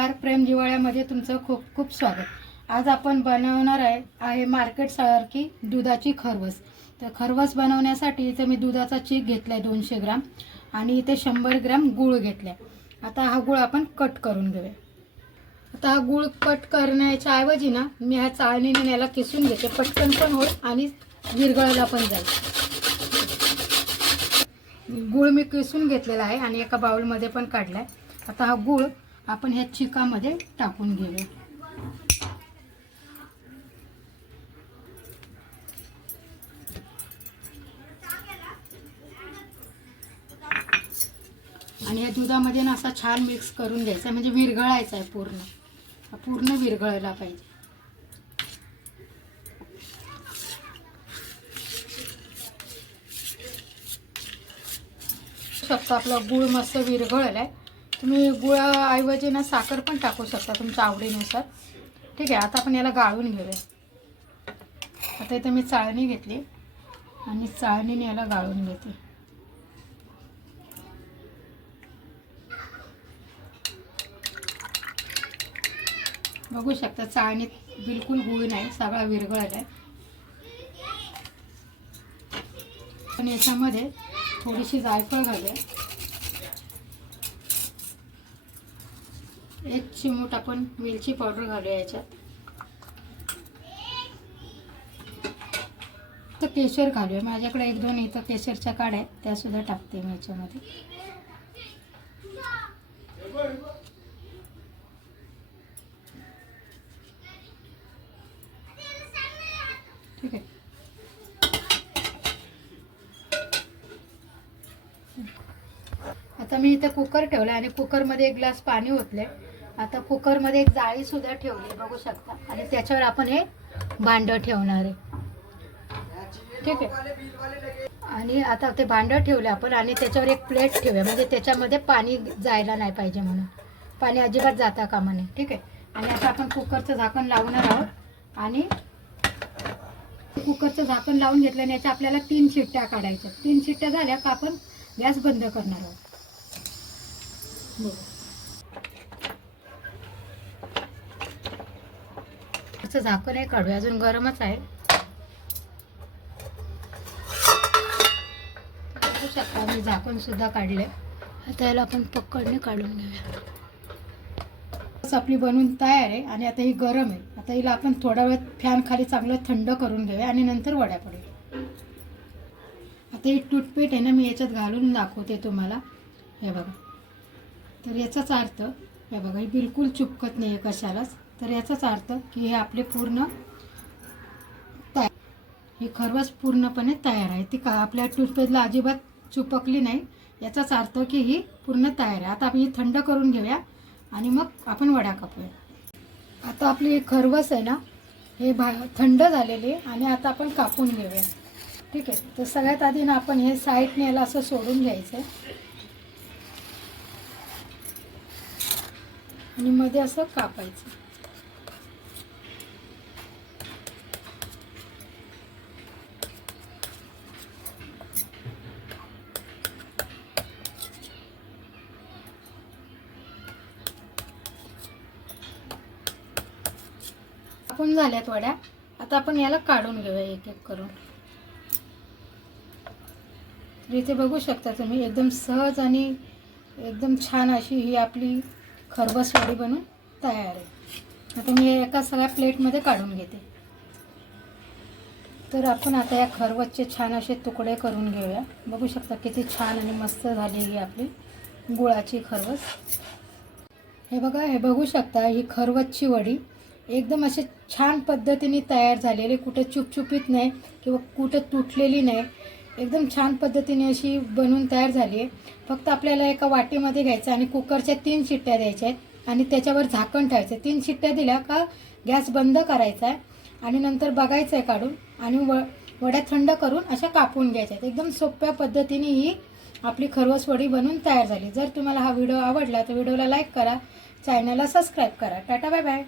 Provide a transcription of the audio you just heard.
नमस्कार. प्रेम जिवाळ्यामध्ये तुमचं खूप खूप स्वागत. आज आपण बनवणार आहे आहे मार्केटसारखी दुधाची खरवस. तर खरवस बनवण्यासाठी इथे मी दुधाचा चीक घेतला आहे दोनशे ग्राम आणि इथे शंभर ग्राम गूळ घेतला आहे आता हा गूळ आपण कट करून घेऊया. आता हा गूळ कट करण्याच्या ऐवजी ना मी ह्या चाळणीने याला किसून घेते. पटकन पण होईल आणि विरघळायला पण जाईल. गूळ मी किसून घेतलेला आहे आणि एका बाउलमध्ये पण काढला आहे आता हा गूळ आपण ह्या चिकामध्ये टाकून घेऊया. आणि या दुधामध्ये ना असा छान मिक्स करून घ्यायचा आहे, म्हणजे विरघळायचा आहे पूर्ण. पूर्ण विरघळला पाहिजे. शकतो आपला गूळ मस्त विरघळला आहे तुम्ही गुळाऐवजी ना साखर पण टाकू शकता तुमच्या आवडीनुसार. ठीक आहे आता आपण याला गाळून घेऊया. आता इथे मी चाळणी घेतली आणि चाळणीने याला गाळून घेते. बघू शकता चाळणीत बिलकुल गुळ नाही सगळा विरघळत आहे. पण याच्यामध्ये थोडीशी जायफळ घालूया. एक चिमूट आपण मिरची पावडर घालूया याच्यात. तर केशर घालूया. माझ्याकडे एक दोन इथं केशरच्या काड्या आहेत त्या सुद्धा टाकते मी याच्यामध्ये. ठीक आहे. आता मी इथं कुकर ठेवला आणि कुकरमध्ये एक ग्लास पाणी ओतले आता कुकरमध्ये एक जाळी सुद्धा ठेवली बघू शकता. आणि त्याच्यावर आपण हे भांड ठेवणार आहे. ठीक आहे. आणि आता ते भांड ठेवलं आपण आणि त्याच्यावर एक प्लेट ठेवूया. म्हणजे त्याच्यामध्ये पाणी जायला नाही पाहिजे म्हणून. पाणी अजिबात जाता कामा नये. ठीक आहे. आणि आता आपण कुकरचं झाकण लावणार आहोत. आणि कुकरचं झाकण लावून घेतलं याच्या आपल्याला तीन शिट्ट्या काढायच्या तीन शिट्ट्या झाल्या का आपण गॅस बंद करणार आहोत. बरं. असं झाकण आहे काढूया अजून गरमच आहे. बघू शकता मी झाकण सुद्धा काढले. आता याला आपण पकडणे काढून घेऊया. आपली बनवून तयार आहे आणि आता ही गरम आहे. आता हिला आपण थोडा वेळ फॅन खाली चांगलं थंड करून घेऊया आणि नंतर वड्या पडूया. आता ही टूथपेट आहे ना मी याच्यात घालून दाखवते तुम्हाला. हे बघा. तर याचाच अर्थ हे बघा ही बिलकुल चुपकत नाही आहे कशालाच. तर याचाच अर्थ की हे आपले पूर्ण तयार ही खरवस पूर्णपणे तयार आहे. ती का आपल्या टूथपेस्टला अजिबात चुपकली नाही. याचाच अर्थ की ही पूर्ण तयार आहे. आता आपण ही थंड करून घेऊया आणि मग आपण वड्या कापूया. आता आपली खरवस आहे ना हे भा थंड झालेली आहे आणि आता आपण कापून घेऊया. ठीक आहे? तर सगळ्यात आधी ना आपण हे साईडने याला असं सोडून घ्यायचं आहे. आणि मध्ये असं कापायचं कापून झाल्यात वड्या आता आपण याला काढून घेऊया एक एक करून. तर इथे बघू शकता तुम्ही एकदम सहज आणि एकदम छान अशी ही आपली खरबस वडी बनून तयार आहे. आता मी हे एका सगळ्या प्लेटमध्ये काढून घेते. तर आपण आता या खरवसचे छान असे तुकडे करून घेऊया. बघू शकता किती छान आणि मस्त झाली ही आपली गुळाची खरवस हे बघा हे बघू शकता ही खरवसची वडी. एकदम असे छान पद्धतीने तयार झालेले कुठं चुपचुपीत नाही किंवा कुठं तुटलेली नाही. एकदम छान पद्धतीने अशी बनवून तयार झाली आहे. फक्त आपल्याला एका वाटीमध्ये घ्यायचं आणि कुकरच्या तीन शिट्ट्या द्यायच्या आहेत आणि त्याच्यावर झाकण ठेवायचं तीन शिट्ट्या दिल्या का गॅस बंद करायचा आहे आणि नंतर बघायचं आहे काढून आणि व वड्या थंड करून अशा कापून घ्यायच्या आहेत. एकदम सोप्या पद्धतीने ही आपली खरवस वडी बनवून तयार झाली. जर तुम्हाला हा व्हिडिओ आवडला तर व्हिडिओला लाईक करा चॅनलला सबस्क्राईब करा. Tata bye bye.